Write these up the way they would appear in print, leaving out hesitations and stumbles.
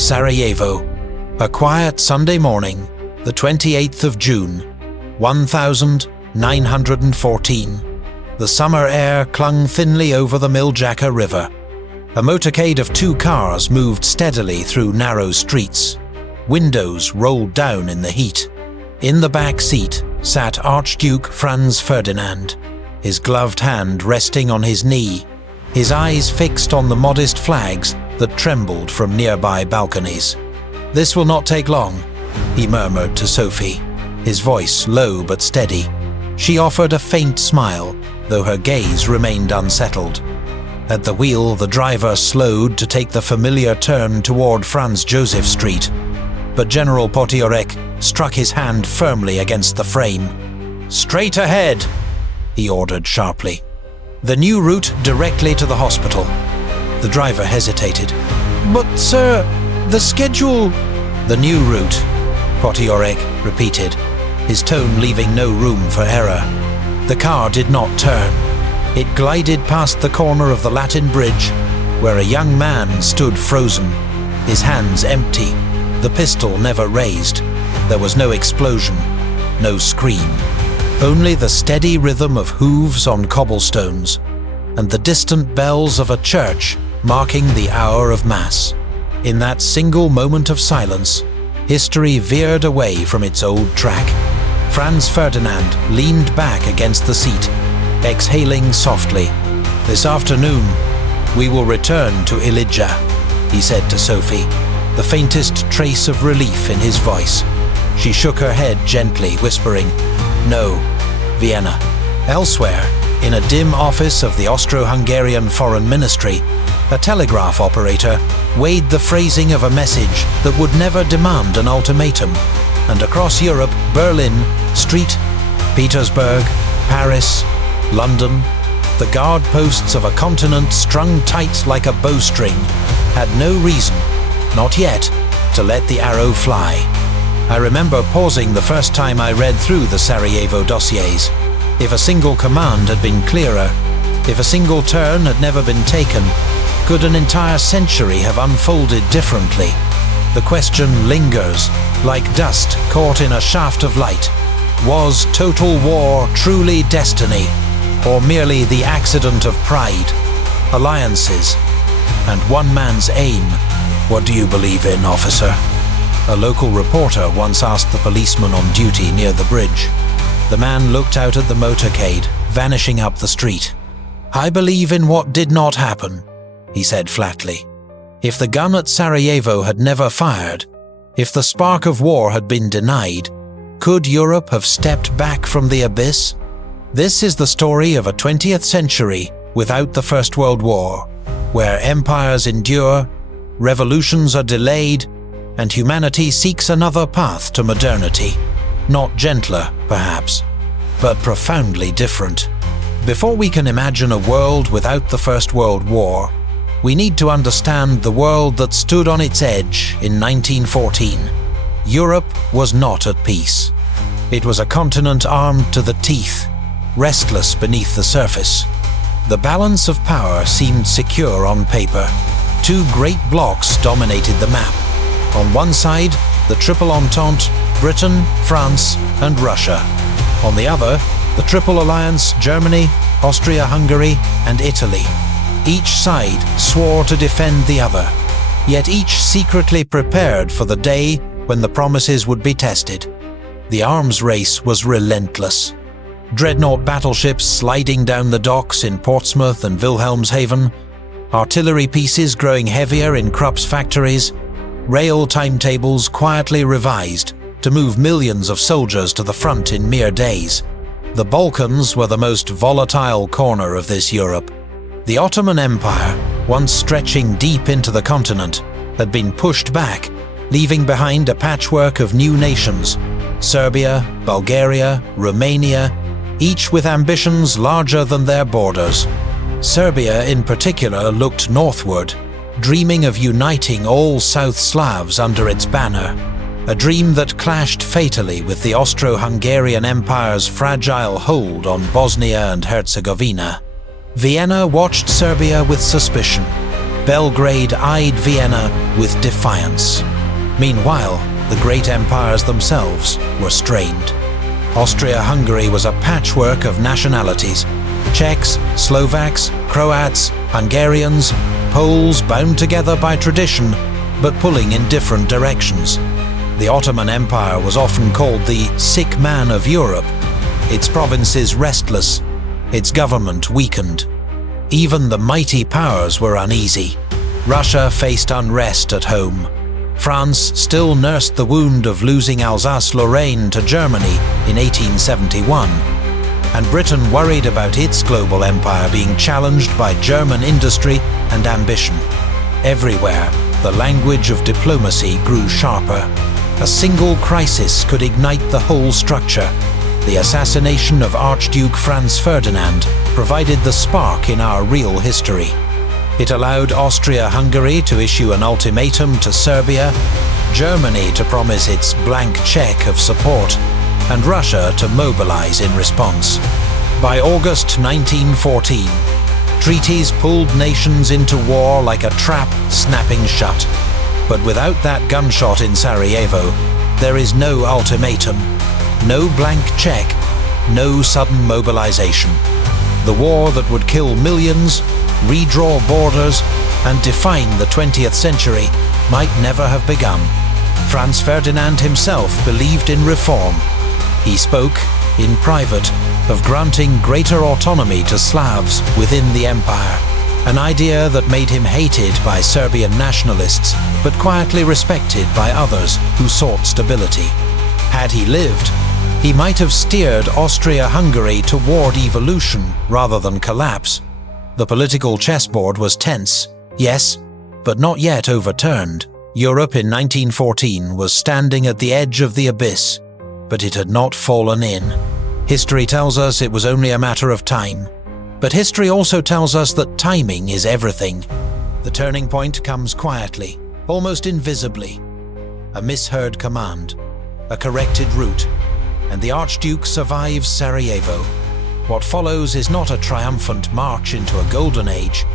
Sarajevo. A quiet Sunday morning, the 28th of June, 1914. The summer air clung thinly over the Miljacka River. A motorcade of 2 cars moved steadily through narrow streets. Windows rolled down in the heat. In the back seat sat Archduke Franz Ferdinand, his gloved hand resting on his knee, his eyes fixed on the modest flags that trembled from nearby balconies. "This will not take long," he murmured to Sophie, his voice low but steady. She offered a faint smile, though her gaze remained unsettled. At the wheel, the driver slowed to take the familiar turn toward Franz Joseph Street, but General Potiorek struck his hand firmly against the frame. "Straight ahead," he ordered sharply. "The new route directly to the hospital." The driver hesitated. "But sir, the schedule—" "The new route," Potiorek repeated, his tone leaving no room for error. The car did not turn. It glided past the corner of the Latin Bridge, where a young man stood frozen, his hands empty, the pistol never raised. There was no explosion, no scream. Only the steady rhythm of hooves on cobblestones, and the distant bells of a church marking the hour of Mass. In that single moment of silence, history veered away from its old track. Franz Ferdinand leaned back against the seat, exhaling softly. "This afternoon, we will return to Ilidja," he said to Sophie, the faintest trace of relief in his voice. She shook her head gently, whispering, "No, Vienna." Elsewhere, in a dim office of the Austro-Hungarian Foreign Ministry, a telegraph operator weighed the phrasing of a message that would never demand an ultimatum. And across Europe, Berlin, St. Petersburg, Paris, London, the guard posts of a continent strung tight like a bowstring, had no reason, not yet, to let the arrow fly. I remember pausing the first time I read through the Sarajevo dossiers. If a single command had been clearer, if a single turn had never been taken, could an entire century have unfolded differently? The question lingers, like dust caught in a shaft of light. Was total war truly destiny, or merely the accident of pride, alliances, and one man's aim? "What do you believe in, officer?" a local reporter once asked the policeman on duty near the bridge. The man looked out at the motorcade, vanishing up the street. "I believe in what did not happen," he said flatly. If the gun at Sarajevo had never fired, if the spark of war had been denied, could Europe have stepped back from the abyss? This is the story of a 20th century without the First World War, where empires endure, revolutions are delayed, and humanity seeks another path to modernity. Not gentler, perhaps, but profoundly different. Before we can imagine a world without the First World War, we need to understand the world that stood on its edge in 1914. Europe was not at peace. It was a continent armed to the teeth, restless beneath the surface. The balance of power seemed secure on paper. 2 great blocs dominated the map. On one side, the Triple Entente, Britain, France, and Russia. On the other, the Triple Alliance, Germany, Austria-Hungary, and Italy. Each side swore to defend the other, yet each secretly prepared for the day when the promises would be tested. The arms race was relentless. Dreadnought battleships sliding down the docks in Portsmouth and Wilhelmshaven, artillery pieces growing heavier in Krupp's factories, rail timetables quietly revised to move millions of soldiers to the front in mere days. The Balkans were the most volatile corner of this Europe. The Ottoman Empire, once stretching deep into the continent, had been pushed back, leaving behind a patchwork of new nations: Serbia, Bulgaria, Romania, each with ambitions larger than their borders. Serbia in particular looked northward, dreaming of uniting all South Slavs under its banner, a dream that clashed fatally with the Austro-Hungarian Empire's fragile hold on Bosnia and Herzegovina. Vienna watched Serbia with suspicion. Belgrade eyed Vienna with defiance. Meanwhile, the great empires themselves were strained. Austria-Hungary was a patchwork of nationalities: Czechs, Slovaks, Croats, Hungarians, Poles bound together by tradition, but pulling in different directions. The Ottoman Empire was often called the sick man of Europe, its provinces restless, its government weakened. Even the mighty powers were uneasy. Russia faced unrest at home. France still nursed the wound of losing Alsace-Lorraine to Germany in 1871, and Britain worried about its global empire being challenged by German industry and ambition. Everywhere, the language of diplomacy grew sharper. A single crisis could ignite the whole structure. The assassination of Archduke Franz Ferdinand provided the spark in our real history. It allowed Austria-Hungary to issue an ultimatum to Serbia, Germany to promise its blank check of support, and Russia to mobilize in response. By August 1914, treaties pulled nations into war like a trap snapping shut. But without that gunshot in Sarajevo, there is no ultimatum, no blank check, no sudden mobilization. The war that would kill millions, redraw borders, and define the 20th century might never have begun. Franz Ferdinand himself believed in reform. He spoke, in private, of granting greater autonomy to Slavs within the empire, an idea that made him hated by Serbian nationalists, but quietly respected by others who sought stability. Had he lived, he might have steered Austria-Hungary toward evolution rather than collapse. The political chessboard was tense, yes, but not yet overturned. Europe in 1914 was standing at the edge of the abyss, but it had not fallen in. History tells us it was only a matter of time. But history also tells us that timing is everything. The turning point comes quietly, almost invisibly. A misheard command, a corrected route, and the Archduke survives Sarajevo. What follows is not a triumphant march into a golden age,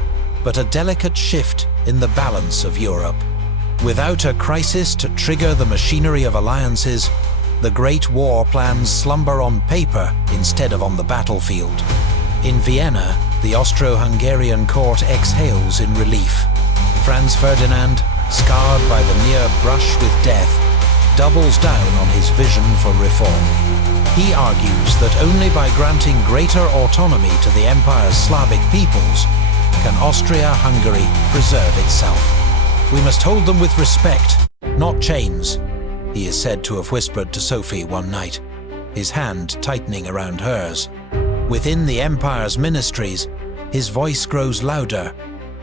but a delicate shift in the balance of Europe. Without a crisis to trigger the machinery of alliances, the Great War plans slumber on paper instead of on the battlefield. In Vienna, the Austro-Hungarian court exhales in relief. Franz Ferdinand, scarred by the near brush with death, doubles down on his vision for reform. He argues that only by granting greater autonomy to the empire's Slavic peoples can Austria-Hungary preserve itself. We must hold them with respect, not chains, he is said to have whispered to Sophie one night, his hand tightening around hers. Within the empire's ministries, his voice grows louder,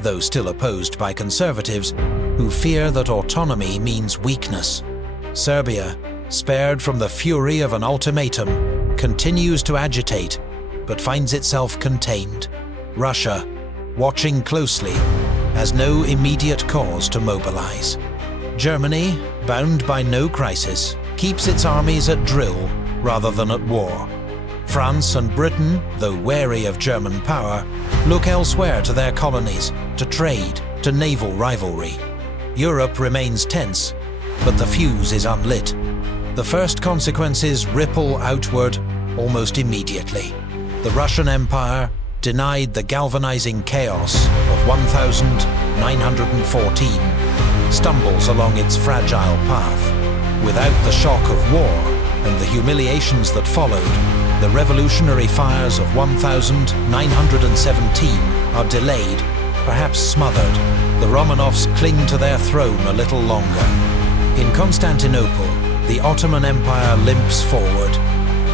though still opposed by conservatives who fear that autonomy means weakness. Serbia, spared from the fury of an ultimatum, continues to agitate, but finds itself contained. Russia, watching closely, has no immediate cause to mobilize. Germany, bound by no crisis, keeps its armies at drill rather than at war. France and Britain, though wary of German power, look elsewhere to their colonies, to trade, to naval rivalry. Europe remains tense, but the fuse is unlit. The first consequences ripple outward almost immediately. The Russian Empire, denied the galvanizing chaos of 1914, stumbles along its fragile path. Without the shock of war and the humiliations that followed, the revolutionary fires of 1917 are delayed, perhaps smothered. The Romanovs cling to their throne a little longer. In Constantinople, the Ottoman Empire limps forward,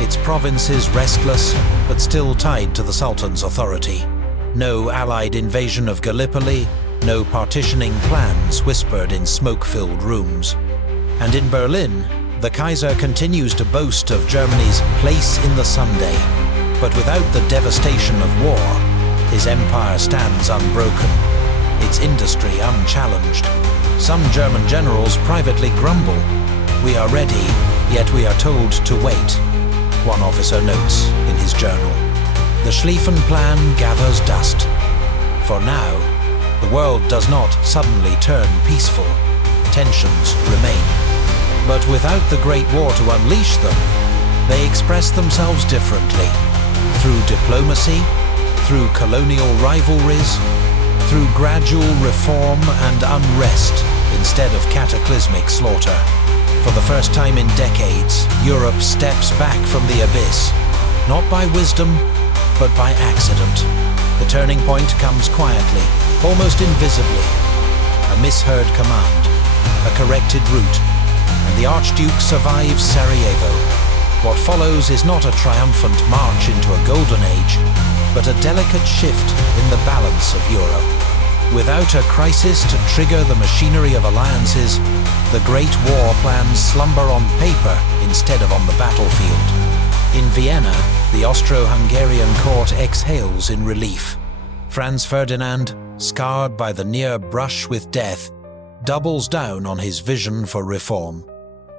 its provinces restless but still tied to the Sultan's authority. No allied invasion of Gallipoli, no partitioning plans whispered in smoke-filled rooms. And in Berlin, the Kaiser continues to boast of Germany's place in the Sunday, but without the devastation of war, his empire stands unbroken, its industry unchallenged. Some German generals privately grumble. "We are ready, yet we are told to wait," one officer notes in his journal. The Schlieffen Plan gathers dust. For now, the The world does not suddenly turn peaceful. Tensions remain. But without the Great War to unleash them, they express themselves differently. Through diplomacy, through colonial rivalries, through gradual reform and unrest instead of cataclysmic slaughter. For the first time in decades, Europe steps back from the abyss, not by wisdom, but by accident. The turning point comes quietly, almost invisibly. A misheard command, a corrected route, and the Archduke survives Sarajevo. What follows is not a triumphant march into a golden age, but a delicate shift in the balance of Europe. Without a crisis to trigger the machinery of alliances, the Great War plans slumber on paper instead of on the battlefield. In Vienna, the Austro-Hungarian court exhales in relief. Franz Ferdinand, scarred by the near brush with death, doubles down on his vision for reform.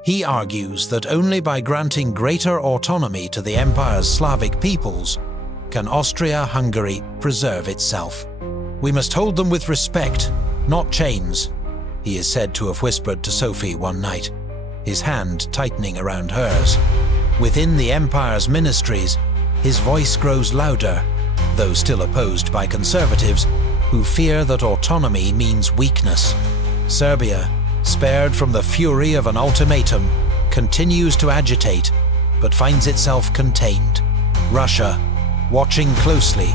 He argues that only by granting greater autonomy to the empire's Slavic peoples can Austria-Hungary preserve itself. "We must hold them with respect, not chains," he is said to have whispered to Sophie one night, his hand tightening around hers. Within the empire's ministries, his voice grows louder, though still opposed by conservatives who fear that autonomy means weakness. Serbia, spared from the fury of an ultimatum, continues to agitate, but finds itself contained. Russia, watching closely,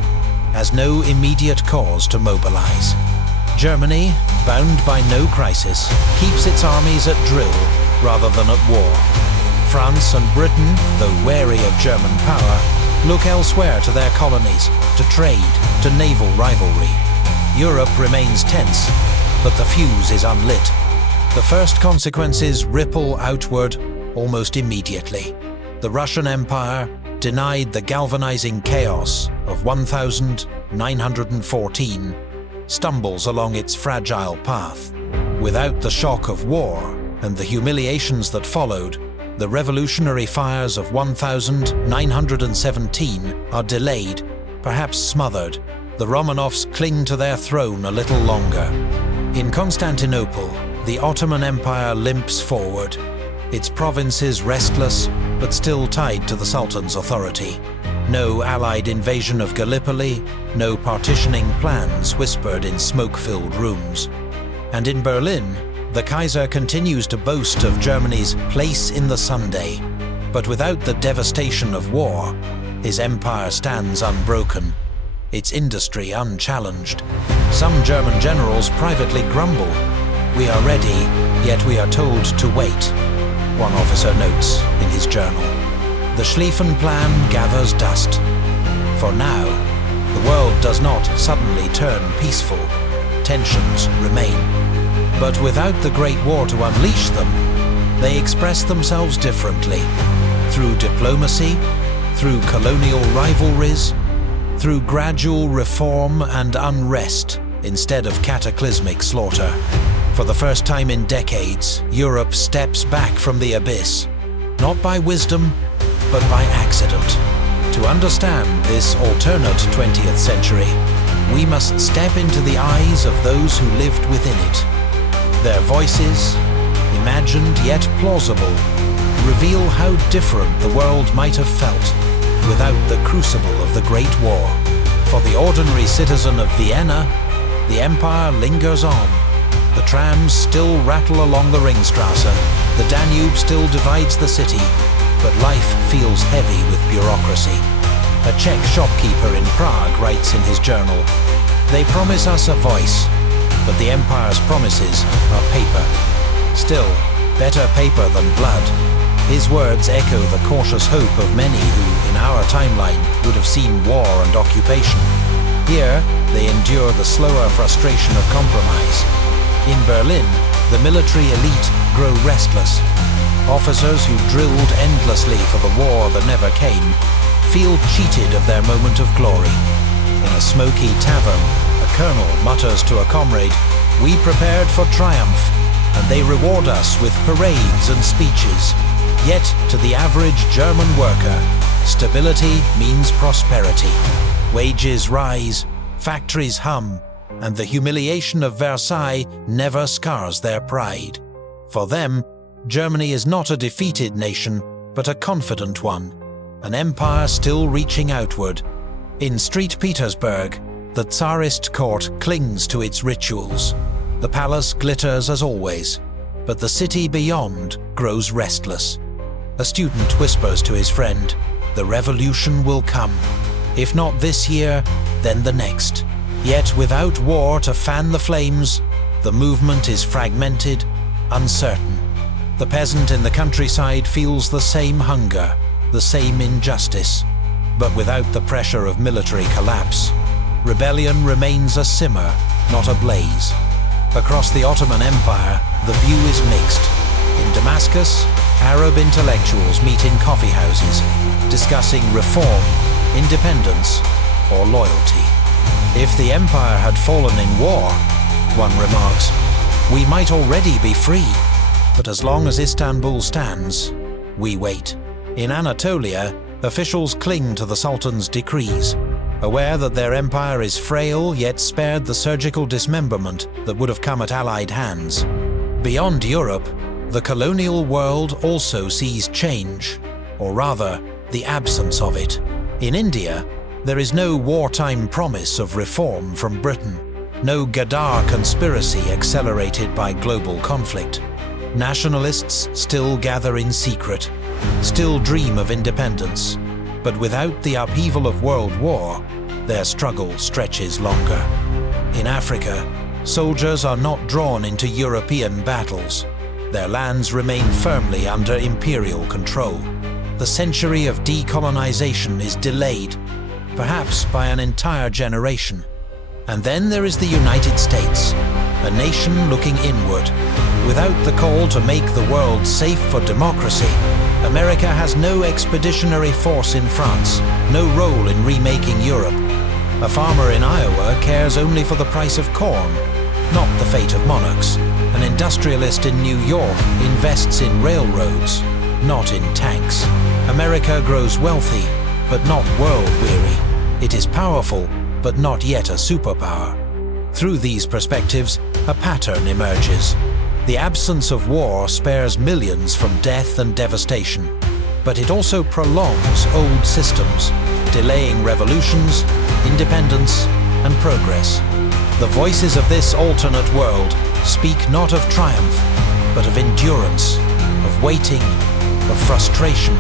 has no immediate cause to mobilize. Germany, bound by no crisis, keeps its armies at drill rather than at war. France and Britain, though wary of German power, look elsewhere to their colonies, to trade, to naval rivalry. Europe remains tense, but the fuse is unlit. The first consequences ripple outward almost immediately. The Russian Empire, denied the galvanizing chaos of 1914, stumbles along its fragile path. Without the shock of war and the humiliations that followed, the revolutionary fires of 1917 are delayed, perhaps smothered. The Romanovs cling to their throne a little longer. In Constantinople, the Ottoman Empire limps forward, its provinces restless but still tied to the Sultan's authority. No Allied invasion of Gallipoli, no partitioning plans whispered in smoke-filled rooms. And in Berlin, the Kaiser continues to boast of Germany's place in the Sunday, but without the devastation of war, his empire stands unbroken, its industry unchallenged. Some German generals privately grumble. "We are ready, yet we are told to wait," one officer notes in his journal. The Schlieffen Plan gathers dust. For now, the world does not suddenly turn peaceful. Tensions remain. But without the Great War to unleash them, they express themselves differently. Through diplomacy, through colonial rivalries, through gradual reform and unrest instead of cataclysmic slaughter. For the first time in decades, Europe steps back from the abyss, not by wisdom, but by accident. To understand this alternate 20th century, we must step into the eyes of those who lived within it. Their voices, imagined yet plausible, reveal how different the world might have felt without the crucible of the Great War. For the ordinary citizen of Vienna, the empire lingers on. The trams still rattle along the Ringstrasse, the Danube still divides the city, but life feels heavy with bureaucracy. A Czech shopkeeper in Prague writes in his journal, "They promise us a voice, but the empire's promises are paper. Still, better paper than blood." His words echo the cautious hope of many who, in our timeline, would have seen war and occupation. Here, they endure the slower frustration of compromise. In Berlin, the military elite grow restless. Officers who drilled endlessly for the war that never came feel cheated of their moment of glory. In a smoky tavern, a colonel mutters to a comrade, "We prepared for triumph, and they reward us with parades and speeches." Yet, to the average German worker, stability means prosperity. Wages rise, factories hum, and the humiliation of Versailles never scars their pride. For them, Germany is not a defeated nation, but a confident one, an empire still reaching outward. In St. Petersburg, the Tsarist court clings to its rituals. The palace glitters as always, but the city beyond grows restless. A student whispers to his friend, "The revolution will come. If not this year, then the next." Yet without war to fan the flames, the movement is fragmented, uncertain. The peasant in the countryside feels the same hunger, the same injustice, but without the pressure of military collapse. Rebellion remains a simmer, not a blaze. Across the Ottoman Empire, the view is mixed. In Damascus, Arab intellectuals meet in coffee houses, discussing reform, independence, or loyalty. If the empire had fallen in war, one remarks, we might already be free. But as long as Istanbul stands, we wait. In Anatolia, officials cling to the Sultan's decrees, aware that their empire is frail yet spared the surgical dismemberment that would have come at Allied hands. Beyond Europe, the colonial world also sees change, or rather, the absence of it. In India, there is no wartime promise of reform from Britain, no Ghadar conspiracy accelerated by global conflict. Nationalists still gather in secret, still dream of independence, but without the upheaval of world war, their struggle stretches longer. In Africa, soldiers are not drawn into European battles. Their lands remain firmly under imperial control. The century of decolonization is delayed, perhaps by an entire generation. And then there is the United States, a nation looking inward. Without the call to make the world safe for democracy, America has no expeditionary force in France, no role in remaking Europe. A farmer in Iowa cares only for the price of corn, not the fate of monarchs. An industrialist in New York invests in railroads, not in tanks. America grows wealthy, but not world-weary. It is powerful, but not yet a superpower. Through these perspectives, a pattern emerges. The absence of war spares millions from death and devastation, but it also prolongs old systems, delaying revolutions, independence, and progress. The voices of this alternate world speak not of triumph, but of endurance, of waiting, of frustration,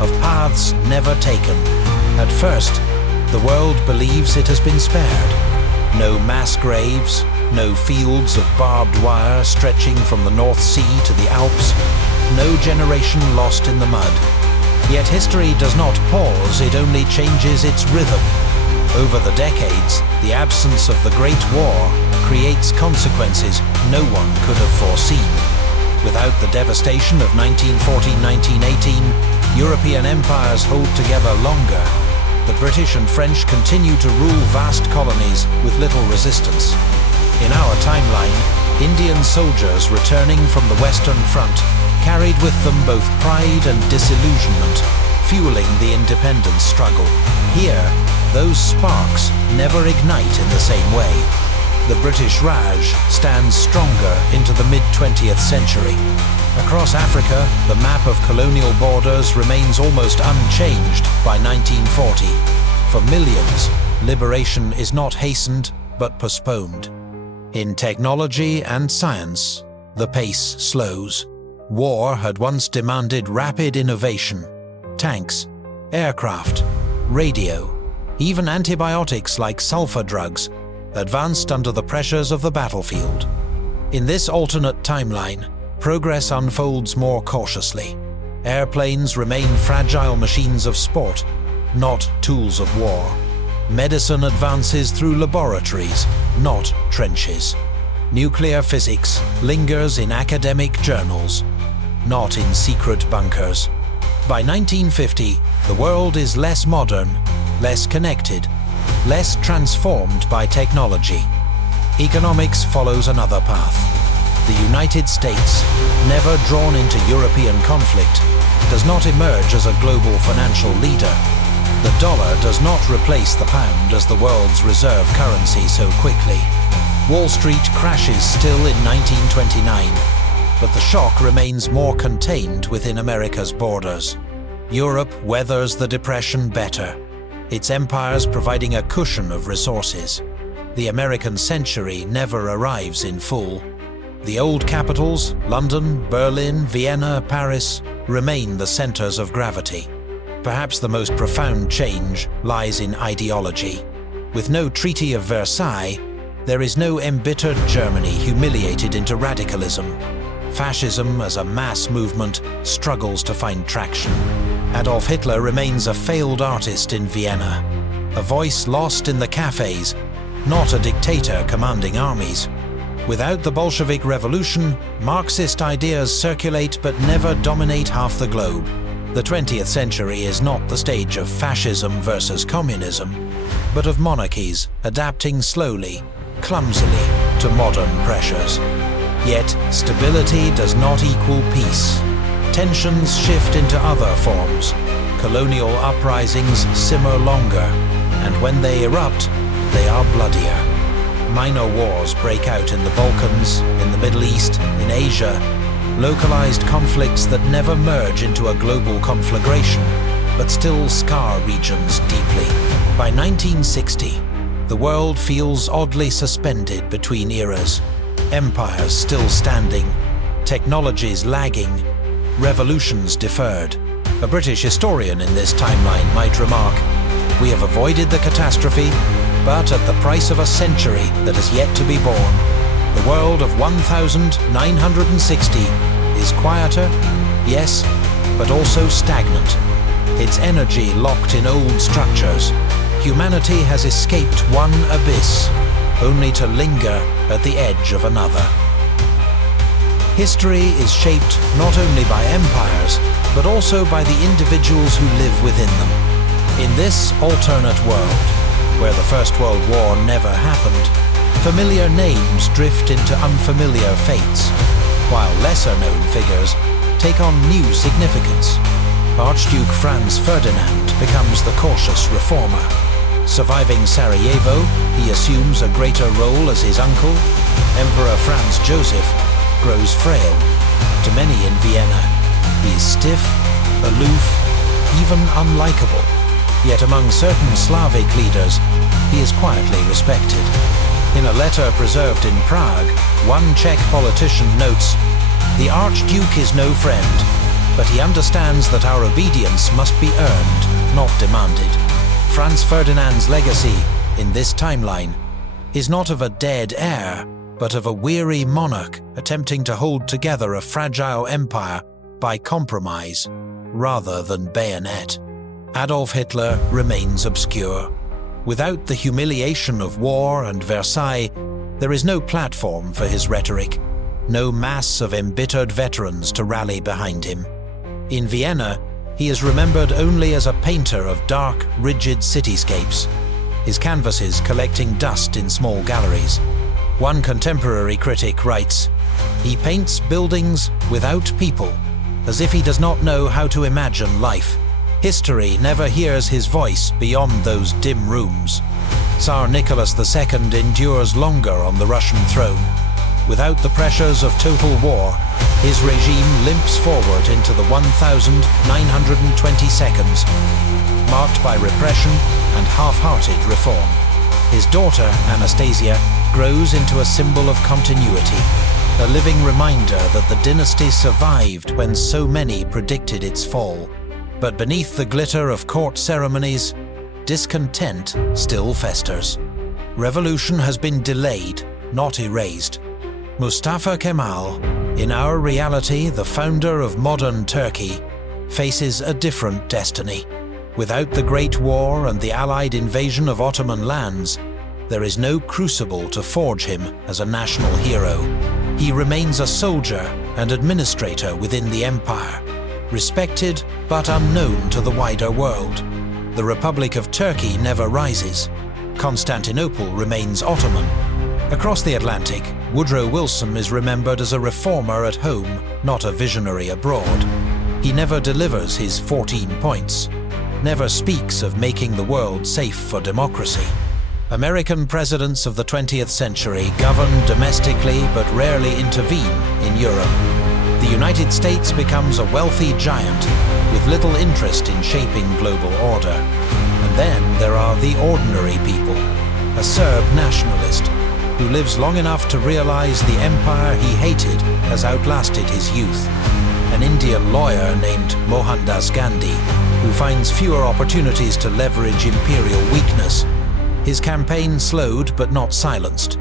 of paths never taken. At first, the world believes it has been spared. No mass graves, no fields of barbed wire stretching from the North Sea to the Alps, no generation lost in the mud. Yet history does not pause, it only changes its rhythm. Over the decades, the absence of the Great War creates consequences no one could have foreseen. Without the devastation of 1914-1918, European empires hold together longer. The British and French continue to rule vast colonies with little resistance. In our timeline, Indian soldiers returning from the Western Front carried with them both pride and disillusionment, fueling the independence struggle. Here, those sparks never ignite in the same way. The British Raj stands stronger into the mid-20th century. Across Africa, the map of colonial borders remains almost unchanged by 1940. For millions, liberation is not hastened, but postponed. In technology and science, the pace slows. War had once demanded rapid innovation. Tanks, aircraft, radio, even antibiotics like sulfur drugs advanced under the pressures of the battlefield. In this alternate timeline, progress unfolds more cautiously. Airplanes remain fragile machines of sport, not tools of war. Medicine advances through laboratories, not trenches. Nuclear physics lingers in academic journals, not in secret bunkers. By 1950, the world is less modern, less connected, less transformed by technology. Economics follows another path. The United States, never drawn into European conflict, does not emerge as a global financial leader. The dollar does not replace the pound as the world's reserve currency so quickly. Wall Street crashes still in 1929, but the shock remains more contained within America's borders. Europe weathers the Depression better, its empires providing a cushion of resources. The American century never arrives in full. The old capitals, London, Berlin, Vienna, Paris, remain the centers of gravity. Perhaps the most profound change lies in ideology. With no Treaty of Versailles, there is no embittered Germany humiliated into radicalism. Fascism as a mass movement struggles to find traction. Adolf Hitler remains a failed artist in Vienna, a voice lost in the cafes, not a dictator commanding armies. Without the Bolshevik Revolution, Marxist ideas circulate but never dominate half the globe. The 20th century is not the stage of fascism versus communism, but of monarchies adapting slowly, clumsily, to modern pressures. Yet, stability does not equal peace. Tensions shift into other forms. Colonial uprisings simmer longer, and when they erupt, they are bloodier. Minor wars break out in the Balkans, in the Middle East, in Asia, localized conflicts that never merge into a global conflagration, but still scar regions deeply. By 1960, the world feels oddly suspended between eras. Empires still standing, technologies lagging, revolutions deferred. A British historian in this timeline might remark, "We have avoided the catastrophe, but at the price of a century that has yet to be born. The world of 1960 is quieter, yes, but also stagnant. Its energy locked in old structures. Humanity has escaped one abyss, only to linger at the edge of another." History is shaped not only by empires, but also by the individuals who live within them. In this alternate world, where the First World War never happened, familiar names drift into unfamiliar fates, while lesser-known figures take on new significance. Archduke Franz Ferdinand becomes the cautious reformer. Surviving Sarajevo, he assumes a greater role as his uncle. Emperor Franz Joseph grows frail. To many in Vienna, he is stiff, aloof, even unlikable. Yet among certain Slavic leaders, he is quietly respected. In a letter preserved in Prague, one Czech politician notes, "The Archduke is no friend, but he understands that our obedience must be earned, not demanded." Franz Ferdinand's legacy, in this timeline, is not of a dead heir, but of a weary monarch attempting to hold together a fragile empire by compromise, rather than bayonet. Adolf Hitler remains obscure. Without the humiliation of war and Versailles, there is no platform for his rhetoric, no mass of embittered veterans to rally behind him. In Vienna, he is remembered only as a painter of dark, rigid cityscapes, his canvases collecting dust in small galleries. One contemporary critic writes, "He paints buildings without people, as if he does not know how to imagine life. History never hears his voice beyond those dim rooms." Tsar Nicholas II endures longer on the Russian throne. Without the pressures of total war, his regime limps forward into the 1922, marked by repression and half-hearted reform. His daughter, Anastasia, grows into a symbol of continuity, a living reminder that the dynasty survived when so many predicted its fall. But beneath the glitter of court ceremonies, discontent still festers. Revolution has been delayed, not erased. Mustafa Kemal, in our reality the founder of modern Turkey, faces a different destiny. Without the Great War and the Allied invasion of Ottoman lands, there is no crucible to forge him as a national hero. He remains a soldier and administrator within the empire, respected but unknown to the wider world. The Republic of Turkey never rises. Constantinople remains Ottoman. Across the Atlantic, Woodrow Wilson is remembered as a reformer at home, not a visionary abroad. He never delivers his 14 points, never speaks of making the world safe for democracy. American presidents of the 20th century govern domestically but rarely intervene in Europe. The United States becomes a wealthy giant with little interest in shaping global order. And then there are the ordinary people, a Serb nationalist who lives long enough to realize the empire he hated has outlasted his youth. An Indian lawyer named Mohandas Gandhi, who finds fewer opportunities to leverage imperial weakness. His campaign slowed but not silenced.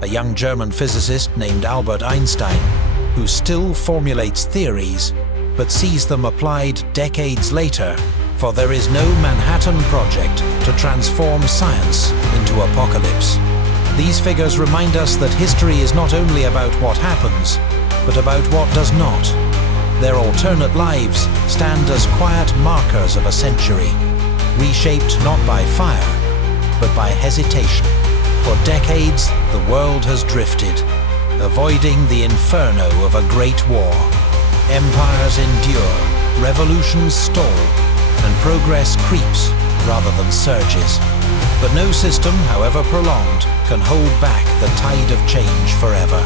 A young German physicist named Albert Einstein, who still formulates theories, but sees them applied decades later, for there is no Manhattan Project to transform science into apocalypse. These figures remind us that history is not only about what happens, but about what does not. Their alternate lives stand as quiet markers of a century, reshaped not by fire, but by hesitation. For decades, the world has drifted, avoiding the inferno of a great war. Empires endure, revolutions stall, and progress creeps rather than surges. But no system, however prolonged, can hold back the tide of change forever.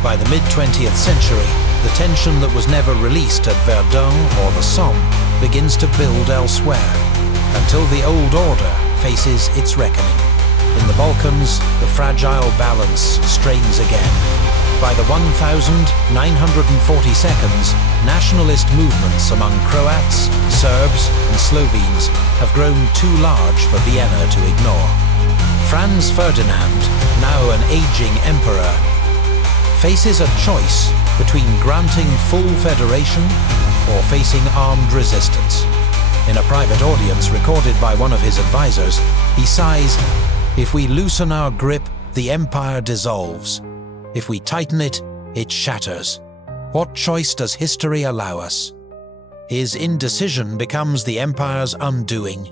By the mid-20th century, the tension that was never released at Verdun or the Somme begins to build elsewhere, until the old order faces its reckoning. In the Balkans, the fragile balance strains again. By the 1942, nationalist movements among Croats, Serbs and Slovenes have grown too large for Vienna to ignore. Franz Ferdinand, now an aging emperor, faces a choice between granting full federation or facing armed resistance. In a private audience recorded by one of his advisors, he sighs, "If we loosen our grip, the empire dissolves. If we tighten it, it shatters. What choice does history allow us?" His indecision becomes the empire's undoing.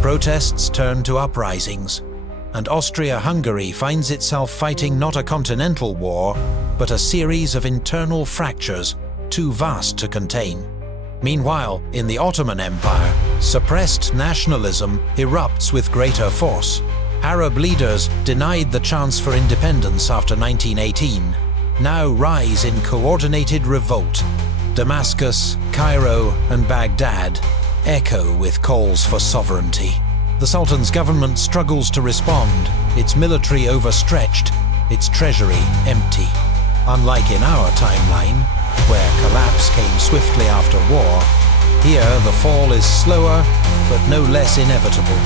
Protests turn to uprisings, and Austria-Hungary finds itself fighting not a continental war, but a series of internal fractures too vast to contain. Meanwhile, in the Ottoman Empire, suppressed nationalism erupts with greater force. Arab leaders, denied the chance for independence after 1918, now rise in coordinated revolt. Damascus, Cairo, and Baghdad echo with calls for sovereignty. The Sultan's government struggles to respond, its military overstretched, its treasury empty. Unlike in our timeline, where collapse came swiftly after war, here the fall is slower but no less inevitable,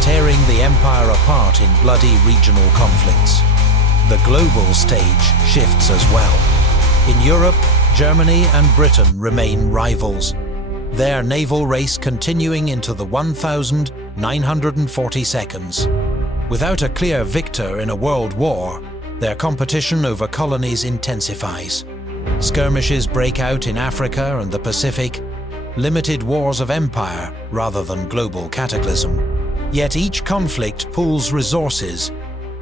tearing the empire apart in bloody regional conflicts. The global stage shifts as well. In Europe, Germany and Britain remain rivals, their naval race continuing into the 1942. Without a clear victor in a world war, their competition over colonies intensifies. Skirmishes break out in Africa and the Pacific, limited wars of empire rather than global cataclysm. Yet each conflict pulls resources,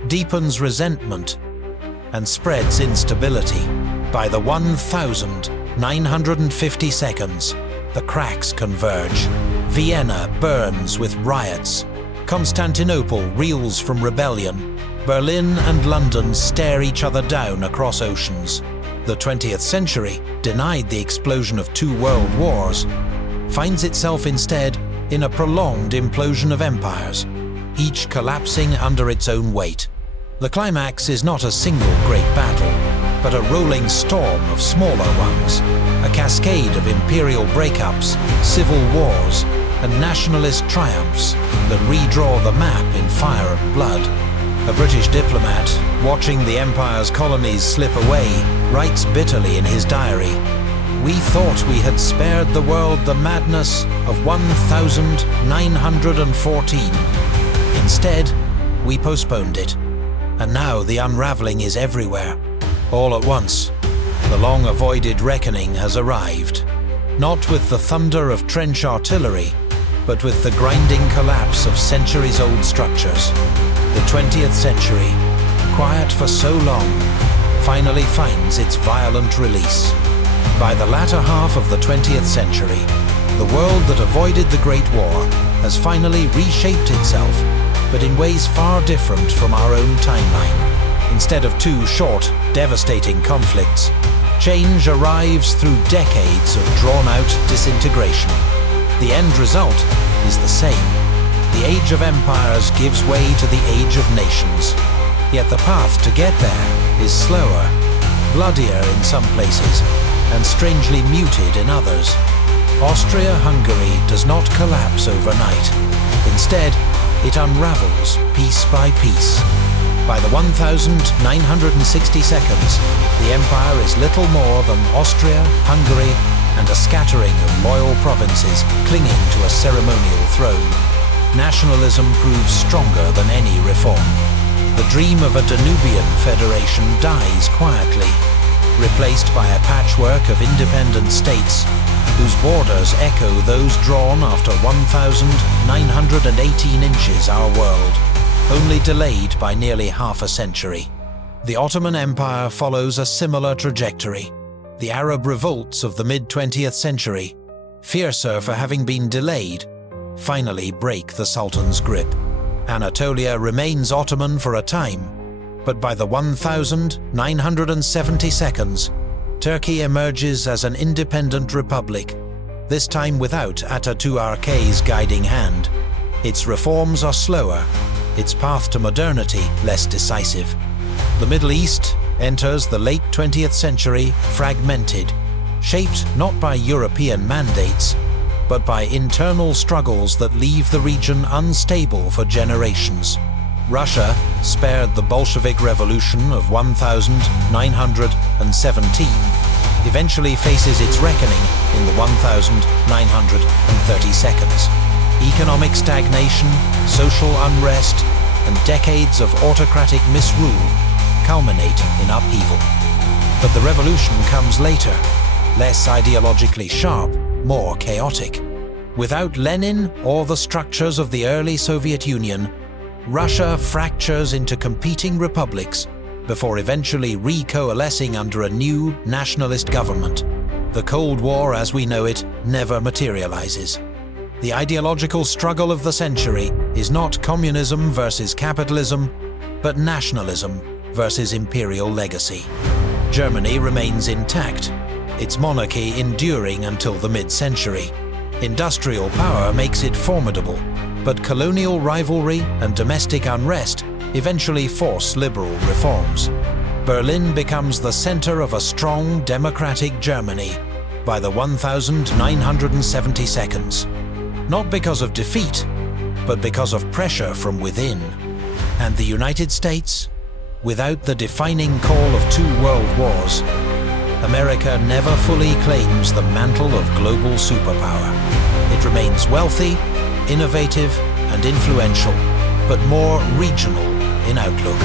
deepens resentment, and spreads instability. By the 1952, the cracks converge. Vienna burns with riots. Constantinople reels from rebellion. Berlin and London stare each other down across oceans. The 20th century, denied the explosion of two world wars, finds itself instead in a prolonged implosion of empires, each collapsing under its own weight. The climax is not a single great battle, but a rolling storm of smaller ones, a cascade of imperial breakups, civil wars, and nationalist triumphs that redraw the map in fire and blood. A British diplomat, watching the empire's colonies slip away, writes bitterly in his diary, "We thought we had spared the world the madness of 1914. Instead, we postponed it. And now the unraveling is everywhere. All at once, the long-avoided reckoning has arrived. Not with the thunder of trench artillery, but with the grinding collapse of centuries-old structures. The 20th century, quiet for so long, finally finds its violent release. By the latter half of the 20th century, the world that avoided the Great War has finally reshaped itself but in ways far different from our own timeline. Instead of two short, devastating conflicts, change arrives through decades of drawn-out disintegration. The end result is the same. The age of empires gives way to the age of nations. Yet the path to get there is slower, bloodier in some places, and strangely muted in others. Austro-Hungary does not collapse overnight. Instead, it unravels piece by piece. By the 1960 seconds, the empire is little more than Austria, Hungary, and a scattering of loyal provinces clinging to a ceremonial throne. Nationalism proves stronger than any reform. The dream of a Danubian federation dies quietly, replaced by a patchwork of independent states whose borders echo those drawn after 1,918 inches our world, only delayed by nearly half a century. The Ottoman Empire follows a similar trajectory. The Arab revolts of the mid-20th century, fiercer for having been delayed, finally break the Sultan's grip. Anatolia remains Ottoman for a time, but by the 1970 seconds, Turkey emerges as an independent republic, this time without Atatürk's guiding hand. Its reforms are slower, its path to modernity less decisive. The Middle East enters the late 20th century fragmented, shaped not by European mandates, but by internal struggles that leave the region unstable for generations. Russia, spared the Bolshevik Revolution of 1917, eventually faces its reckoning in the 1930 seconds. Economic stagnation, social unrest, and decades of autocratic misrule culminate in upheaval. But the revolution comes later, less ideologically sharp, more chaotic. Without Lenin or the structures of the early Soviet Union, Russia fractures into competing republics before eventually recoalescing under a new nationalist government. The Cold War as we know it never materializes. The ideological struggle of the century is not communism versus capitalism, but nationalism versus imperial legacy. Germany remains intact, its monarchy enduring until the mid-century. Industrial power makes it formidable, but colonial rivalry and domestic unrest eventually force liberal reforms. Berlin becomes the center of a strong democratic Germany by the 1970 seconds. Not because of defeat, but because of pressure from within. And the United States? Without the defining call of two world wars, America never fully claims the mantle of global superpower. It remains wealthy, innovative, and influential, but more regional in outlook.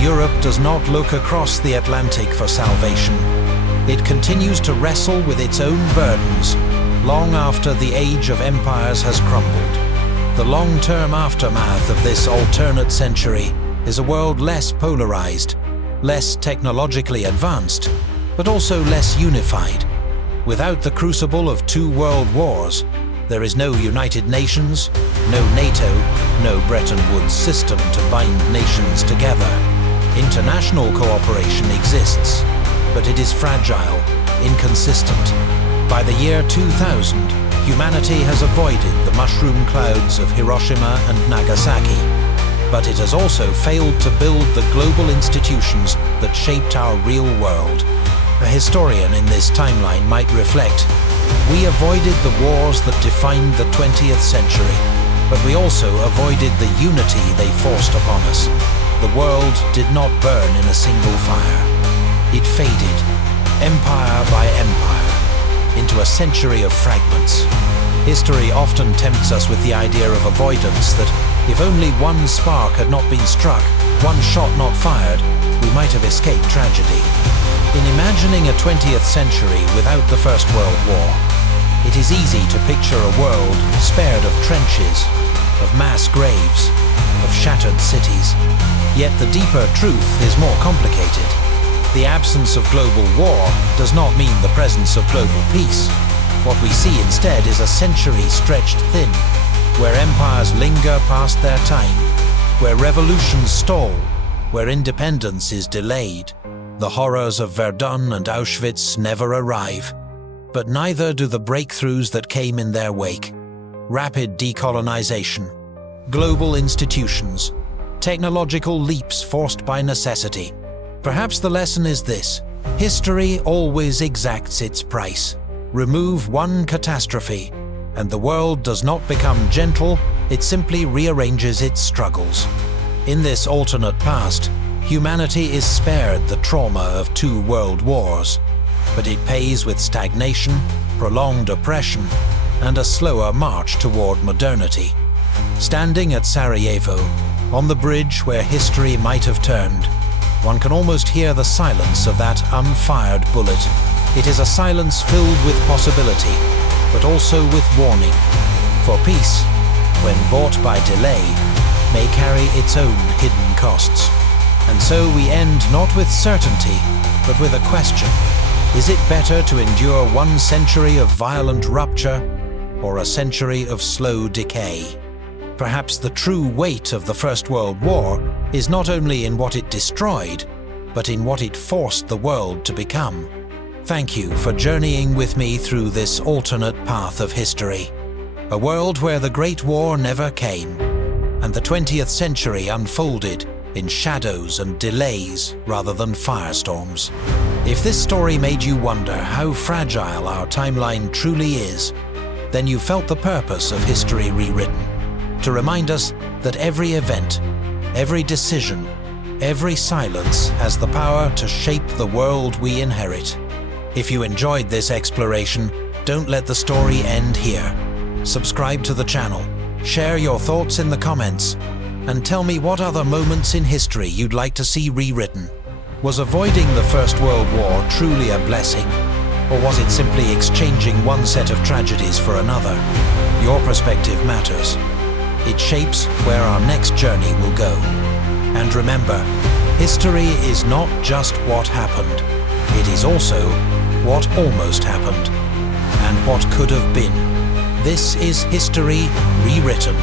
Europe does not look across the Atlantic for salvation. It continues to wrestle with its own burdens long after the age of empires has crumbled. The long-term aftermath of this alternate century is a world less polarized, less technologically advanced, but also less unified. Without the crucible of two world wars, there is no United Nations, no NATO, no Bretton Woods system to bind nations together. International cooperation exists, but it is fragile, inconsistent. By the year 2000, humanity has avoided the mushroom clouds of Hiroshima and Nagasaki, but it has also failed to build the global institutions that shaped our real world. A historian in this timeline might reflect, we avoided the wars that defined the 20th century, but we also avoided the unity they forced upon us. The world did not burn in a single fire. It faded, empire by empire, into a century of fragments. History often tempts us with the idea of avoidance, that if only one spark had not been struck, one shot not fired, we might have escaped tragedy. In imagining a 20th century without the First World War, it is easy to picture a world spared of trenches, of mass graves, of shattered cities. Yet the deeper truth is more complicated. The absence of global war does not mean the presence of global peace. What we see instead is a century stretched thin, where empires linger past their time, where revolutions stall, where independence is delayed. The horrors of Verdun and Auschwitz never arrive, but neither do the breakthroughs that came in their wake. Rapid decolonization, global institutions, technological leaps forced by necessity. Perhaps the lesson is this: history always exacts its price. Remove one catastrophe, and the world does not become gentle, it simply rearranges its struggles. In this alternate past, humanity is spared the trauma of 2 world wars, but it pays with stagnation, prolonged oppression, and a slower march toward modernity. Standing at Sarajevo, on the bridge where history might have turned, one can almost hear the silence of that unfired bullet. It is a silence filled with possibility, but also with warning. For peace, when bought by delay, may carry its own hidden costs. And so we end not with certainty, but with a question. Is it better to endure 1 century of violent rupture, or a century of slow decay? Perhaps the true weight of the First World War is not only in what it destroyed, but in what it forced the world to become. Thank you for journeying with me through this alternate path of history. A world where the Great War never came, and the 20th century unfolded in shadows and delays rather than firestorms. If this story made you wonder how fragile our timeline truly is, then you felt the purpose of History Rewritten, to remind us that every event, every decision, every silence has the power to shape the world we inherit. If you enjoyed this exploration, don't let the story end here. Subscribe to the channel, share your thoughts in the comments, and tell me what other moments in history you'd like to see rewritten. Was avoiding the First World War truly a blessing? Or was it simply exchanging one set of tragedies for another? Your perspective matters. It shapes where our next journey will go. And remember, history is not just what happened. It is also what almost happened, and what could have been. This is History Rewritten.